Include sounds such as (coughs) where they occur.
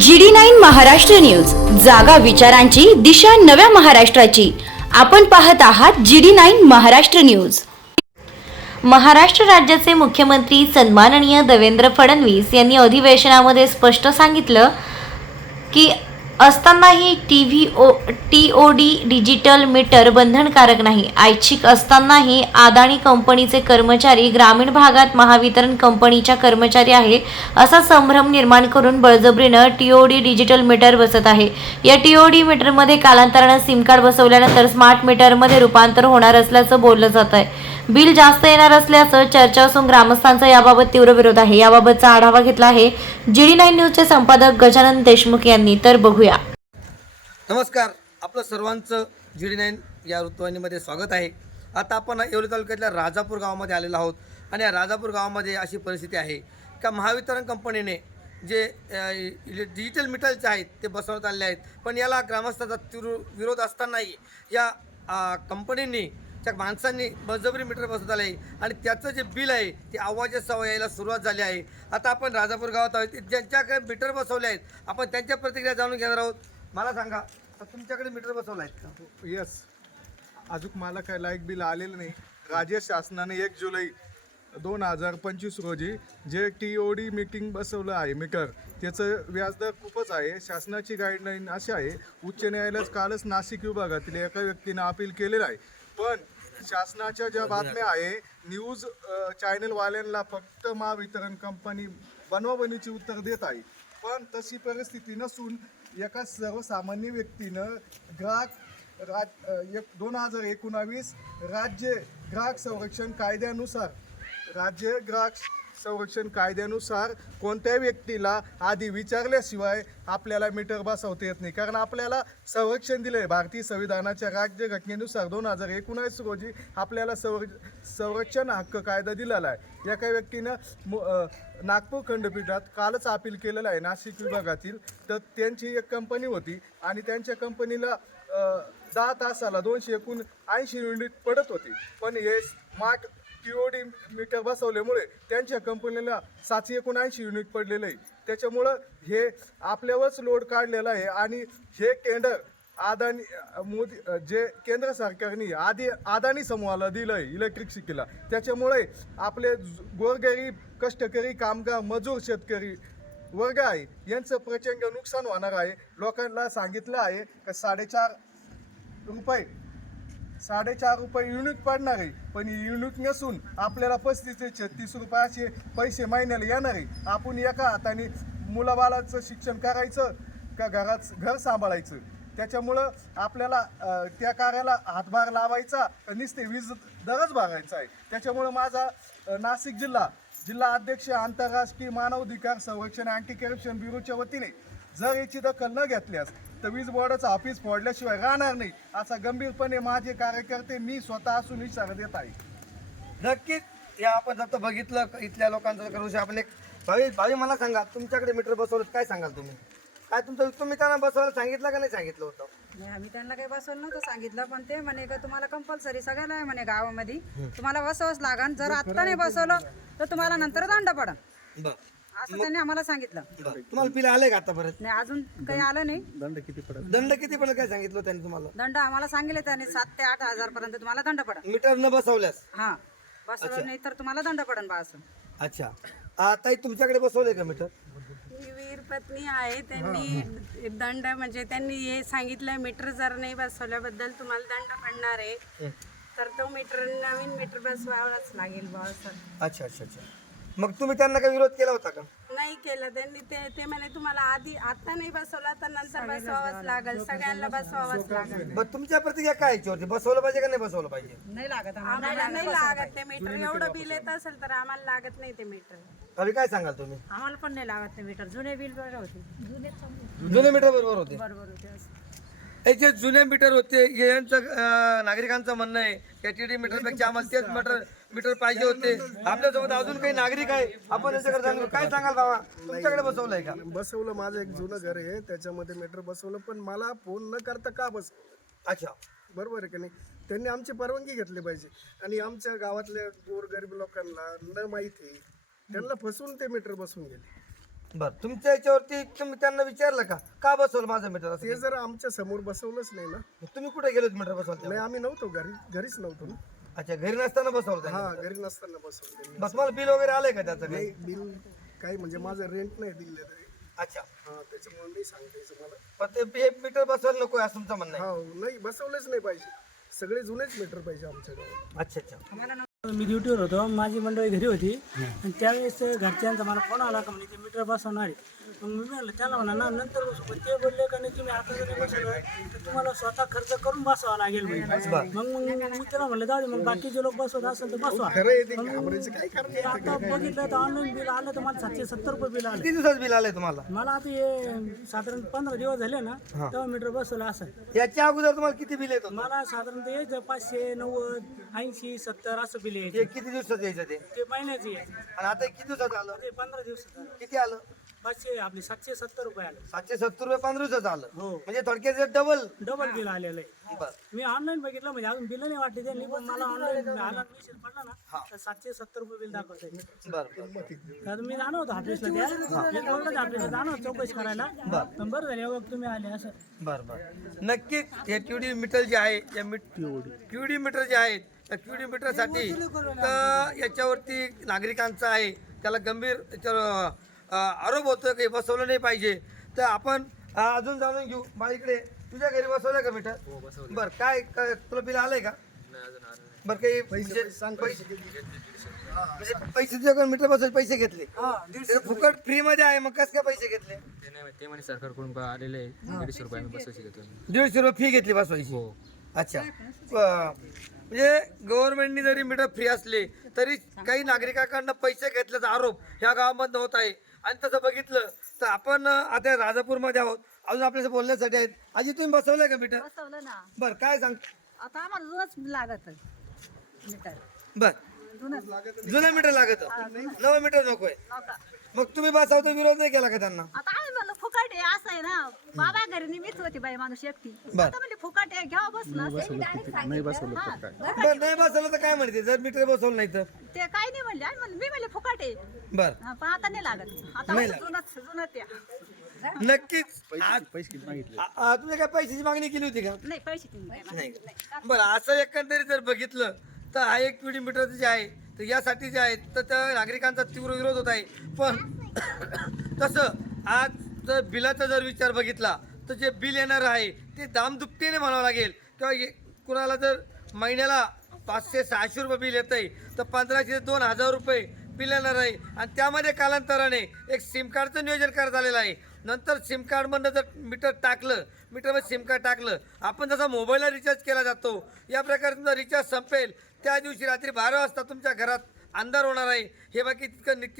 G D nine Maharashtra news. जागा विचारांची दिशा नव्या महाराष्ट्राची. आपण पाहत आहात G D nine Maharashtra news. Maharashtra राज्याचे मुख्यमंत्री सन्माननीय देवेंद्र फडणवीस यांनी अधिवेशनामध्ये स्पष्ट सांगितलं की असतानाही T V O T O D digital metre बंधनकारक नाही. ऐच्छिक असतानाही अदाणी कंपनीचे कर्मचारी ग्रामीण भागात महावितरण कंपनीच्या कर्मचारी आहे असा संभ्रम निर्माण करून बळजबरीनं T O D digital meter बसत आहे. या टी ओ डी मीटरमध्ये कालांतरानं सिम कार्ड बसवल्यानंतर स्मार्ट मीटरमध्ये रूपांतर होणार असल्याचं बोललं जात आहे बिल जास्त येणार असल्याचं चर्चा असून ग्रामस्थांचा याबाबत तीव्र विरोध आहे. याबाबतचा आढावा घेतला आहे जीडी नाईन न्यूजचे संपादक गजानन देशमुख यांनी. तर बघूया. नमस्कार. आपलं सर्वांचं जी डी नाईन या ऋतुवाहिनीमध्ये स्वागत आहे. आता आपण येवली तालुक्यातल्या राजापूर गावामध्ये आलेलो आहोत आणि या राजापूर गावामध्ये अशी परिस्थिती आहे का महावितरण कंपनीने जे डिजिटल मीटरचे आहेत ते बसवण्यात आलेले आहेत. पण याला ग्रामस्थाचा तीव्र विरोध असतानाही या कंपनींनी त्या माणसांनी बळजबरी मीटर बसवत आले आहे आणि त्याचं जे बिल आहे ते आवाजासह यायला सुरुवात झाली आहे. आता आपण राजापूर गावात आहोत. ज्यांच्याकडे मीटर बसवले आहेत आपण त्यांच्या प्रतिक्रिया जाणून घेणार आहोत. मला सांगा आता तुमच्याकडे मीटर बसवला आहेत का? यस अजून मला काय लाईक बिल आलेलं नाही. राज्य शासनाने एक जुलै दोन हजार पंचवीस रोजी जे टी ओ डी मीटिंग बसवलं आहे मीटर त्याचं व्याजदर खूपच आहे. शासनाची गाईडलाईन अशी आहे उच्च न्यायालयात कालच नाशिक विभागातील एका व्यक्तीनं अपील केलेलं आहे. पण शासनाच्या ज्या बातम्या आहे न्यूज अ, चॅनलवाल्यांना फक्त महावितरण कंपनी बनवाबनीची उत्तर देत आहे. पण तशी परिस्थिती नसून एका सर्वसामान्य व्यक्तीनं ग्राहक राज एक दोन हजार एकोणावीस राज्य ग्राहक संरक्षण कायद्यानुसार राज्य ग्राहक संरक्षण कायद्यानुसार कोणत्याही व्यक्तीला आधी विचारल्याशिवाय आपल्याला मीटर बसवता येत नाही. कारण आपल्याला संरक्षण दिलं आहे भारतीय संविधानाच्या राज्य घटनेनुसार दोन हजार एकोणीस रोजी आपल्याला संर संरक्षण हक्क कायदा दिलेला आहे. एका व्यक्तीनं नागपूर खंडपीठात कालच अपील केलेलं आहे. नाशिक विभागातील. तर त्यांची एक कंपनी होती आणि त्यांच्या कंपनीला दहा तासाला दोनशे एकूण ऐंशी युनिट पडत होती. पण हे स्मार्ट टीओडी मीटर बसवल्यामुळे त्यांच्या कंपनीला सातशे एकोणऐंशी युनिट पडलेलं आहे. त्याच्यामुळं हे आपल्यावरच लोड काढलेला आहे आणि हे केंद्र अदानी मोदी जे केंद्र सरकारने आधी अदानी समूहाला दिलं आहे इलेक्ट्रिसिटीला त्याच्यामुळे आपले गोरगरीब कष्टकरी कामगार मजूर शेतकरी वर्ग आहे यांचं प्रचंड नुकसान होणार आहे. लोकांना सांगितलं आहे का साडेचार रुपये साडेचार रुपये युनिट पडणार आहे. पण युनिट नसून आपल्याला पस्तीस ते छत्तीस रुपयाचे पैसे महिन्याला येणार आहे. आपण एका हाताने मुलाबालाचं शिक्षण करायचं का घरात घर सांभाळायचं? त्याच्यामुळं आपल्याला त्या कार्याला हातभार लावायचा नुसते वीज दरच भरायचा आहे. त्याच्यामुळं माझा नाशिक जिल्हा जिल्हा अध्यक्ष आंतरराष्ट्रीय मानवाधिकार संरक्षण अँटी करप्शन ब्युरोच्या वतीने जर याची दखल न घेतल्यास तर वीज बोर्डाचं ऑफिस फोडल्याशिवाय राहणार नाही. असा गंभीरपणे माझे कार्यकर्ते मी स्वतः असून इशारा देत आहे. नक्कीच या आपण जर बघितलं क- इथल्या लोकांचं करू शकतो. आपण एक भावी भावी मला सांगा तुमच्याकडे मीटर बसवलं काय सांगाल तुम्ही? काय तुमचं तुम्ही त्यांना बसवायला सांगितलं का नाही सांगितलं होतं? नाही आम्ही त्यांना काही बसवलं नव्हतं सांगितलं पण ते म्हणे का तुम्हाला कंपल्सरी सगळ्याला आहे म्हणे गावामध्ये. तुम्हाला बसवाच लागन. जर आत्ता नाही बसवलं तर तुम्हाला नंतर दंड पडन. बरं. असं त्यांनी आम्हाला सांगितलं. बरं. तुम्हाला बिल आले का आतापर्यंत नाही अजून काही आलं नाही. दंड किती पडेल? काय सांगितलं त्यांनी तुम्हाला? दंड आम्हाला सांगितले त्यांनी सात ते आठ हजार पर्यंत तुम्हाला दंड पडन मीटर न बसवल्यास? हा. बसवलं नाही तर तुम्हाला दंड पडन बा असं. अच्छा. आता तुमच्याकडे बसवलंय का मीटर? वीर पत्नी आहे त्यांनी दंड म्हणजे त्यांनी हे सांगितलं मीटर जर नाही बसवल्याबद्दल तुम्हाला दंड पडणार आहे. तर तो मीटर नवीन मीटर बसवावाच लागेल बा असं. अच्छा अच्छा अच्छा. मग तुम्ही त्यांना काही विरोध केला होता का? नाही केलं. त्यांनी ते ते म्हणे तुम्हाला आधी आता नाही बसवला तर नंतर बसवावंच लागेल. सगळ्यांना बसवावंच लागेल. मग तुमच्या प्रतिक्रिया काय याच्यावरती? बसवलं पाहिजे का नाही बसवलं पाहिजे? नाही लागत आम्हाला. आम्हाला नाही लागत ते मीटर. एवढं बिल येत असेल तर आम्हाला लागत नाही ते मीटर. अभि काय सांगाल तुम्ही? आम्हाला पण नाही लागत नाही मीटर. जुने बिल बरं होते. जुने जुने मीटर बरोबर होते. बरोबर होते. हे जे जुने मीटर होते हे यांचं नागरिकांचं म्हणणं आहे डी मीटरपेक्षा आम्हाला तेच मीटर मीटर पाहिजे होते. आपल्यासोबत अजून काही नागरिक आहे? आपण त्यांच्याकडे जाणून काय सांगाल बाबा? तुमच्याकडे बसवलंय का? बसवलं माझं एक जुनं घर आहे. त्याच्यामध्ये मीटर बसवलं पण मला फोन न करता का बस अच्छा. बरोबर आहे का नाही? त्यांनी आमची परवानगी घेतली पाहिजे. आणि आमच्या गावातल्या गोरगरीब लोकांना न माहिती त्यांना फसवून ते मीटर बसवून गेले. बरं तुमच्या याच्यावरती तुम्ही त्यांना विचारलं का? का बसवलं माझं मीटर असं ते जर आमच्यासमोर बसवलंच नाही ना? तुम्ही कुठे गेलो मीटर बसवायला नाही आम्ही नव्हतो घरी घरीच नव्हतो ना. अच्छा घरी नसताना बसवलं त्यांनी? हा घरी नसताना बसवलं त्यांनी. बस मला बिल वगैरे आलंय का त्याचं काही? नाही बिल काही म्हणजे माझं रेंट नाही दिले तरी. अच्छा. हा त्याच्यामुळे नाही सांगता यायचं मला. पण ते हे मीटर बसवायला नको असं तुमचं म्हणणं आहे? हा नाही बसवलंच नाही पाहिजे. सगळे जुनेच मीटर पाहिजे आमच्या गावात अच्छा अच्छा. मी ड्युटीवर होतो. माझी मंडळी घरी होती. आणि त्यावेळेस घरच्यांचा मला फोन आला का म्हणजे ते मीटर बसवणार आहे. मग मी म्हणलं त्याला म्हणा ना नंतर बसू पण ते बोलले का नाही तुम्ही आता जरी बसवलं तर तुम्हाला स्वतः खर्च करून बसवावा लागेल मग मग मी त्याला म्हणलं जाऊ दे मग बाकीचे लोक बसवत असेल तर बसवा. खरं आहे ते घाबरायचं काय कारण ते आता बघितलं तर ऑनलाईन बिल आलं तर मला सातशे सत्तर रुपये बिल आलं. किती दिवसात बिल आलंय तुम्हाला? मला आता हे साधारण पंधरा दिवस झाले ना तेव्हा मीटर बसवलं असं याच्या अगोदर तुम्हाला किती बिल येत मला साधारणतः यायचं पाचशे नव्वद ऐंशी सत्तर असं बिल यायचं. ते किती दिवसात यायचं ते? ते महिन्याचे यायचं. आणि आता हे किती दिवसात आलं? ते पंधरा दिवसाचं किती आलं? पाचशे आपले सातशे सत्तर रुपये आले. सातशे सत्तर रुपये पंधरा दिवसात आलं हो. म्हणजे थोडक्यात डबल डबल बिल आलेलं आहे. बरं. मी ऑनलाईन बघितलं म्हणजे अजून बिल नाही वाटते त्यांनी पण मला ऑनलाईन आला मेसेज पडला ना तर सातशे सत्तर रुपये बिल दाखवते बरं बरं. तर मी जाणं होतो ऑफिसला त्या. ऑफिसला जाणं होतं चौकशी करायला. पण बरं झालं एवढं तुम्ही आले असं. बरं बरं. नक्कीच हे क्यूडी मीटर जे आहे या मीट क्यूडी मीटर जे आहेत त्या क्यूडी मीटरसाठी तर याच्यावरती नागरिकांचा आहे त्याला गंभीर याच्यावर आरोप होतो की बसवलं नाही पाहिजे. तर आपण अजून जाणून घेऊ. मला इकडे तुझ्या घरी बसवलं का मीटर? बरं काय काय तुला बिल आलंय का? बरं काही म्हणजे पैसे म्हणजे पैसे तुझ्याकडे मीटर बसवायचे पैसे घेतले. ते फुकट फ्री मध्ये आहे मग कसं काय पैसे घेतले? ते नाही ते म्हणे सरकारकडून बा- आलेले आहे दीडशे रुपये आम्ही बसवायची घेतो दीडशे रुपये फी घेतली बसवायची. अच्छा. अं, म्हणजे गव्हर्नमेंटनी जरी मीटर फ्री असले तरी काही नागरिकांकडनं पैसे घेतल्याचा आरोप ह्या गावामध्ये होत आहे. आणि तसं बघितलं तर आपण आता राजापूरमध्ये आहोत. अजून आपल्याशी बोलण्यासाठी आहेत. आजी तुम्ही बसवलंय का मीटर? बसवलं ना. बरं काय सांग? आता आम्हाला जुनच लागत मीटर. बर. जुनं मीटर लागत? नवं मीटर नकोय. मग तुम्ही बसवतो विरोध नाही केला का त्यांना? आता आम्ही म्हणलं फुकट आहे असं आहे ना. बाबा घरी नि मीच होती बाई माणूस एकटी. आता म्हणले फुकट आहे घ्या बसलं. नाही बरं नाही बसवलं तर काय म्हणते? जर मीटर बसवलं नाही तर? ते काय नाही म्हणले. आम्ही म्हणलं मी म्हणले आहे बर. हा, आता नाही लागत. आता नाही जुनच त्या नक्कीच. आज- आ- आ, तुम्ही काय पैशाची मागणी केली होती का? नाही पैसे तुम्ही काय नाही. बरं असं एकंदरीत जर बघितलं तर हा एक पिढी मीटर जे आहे तर यासाठी जे आहे तर त्या नागरिकांचा तीव्र विरोध होत आहे. पण (coughs) तसं आज जर बिलाचा जर विचार बघितला तर जे बिल येणार आहे ते दामदुपटीने म्हणावं लागेल. किंवा ये- कुणाला जर महिन्याला पाचशे सहाशे रुपये बिल येत आहे तर पंधराशे ते दोन हजार रुपये बिल आहे आणि त्यामध्ये कालांतराने एक सिम कार्डचं नियोजन करण्यात आलेलं आहे. नंतर सिम कार्डमधनं जर मीटर टाकलं मीटरमध्ये सिम कार्ड टाकलं आपण जसा मोबाईलला रिचार्ज केला जातो या प्रकारे तुमचा रिचार्ज संपेल. त्या दिवशी रात्री बारा वाजता तुमच्या घरात अंधार होणार आहे. हे बाकी तितकं निश्चित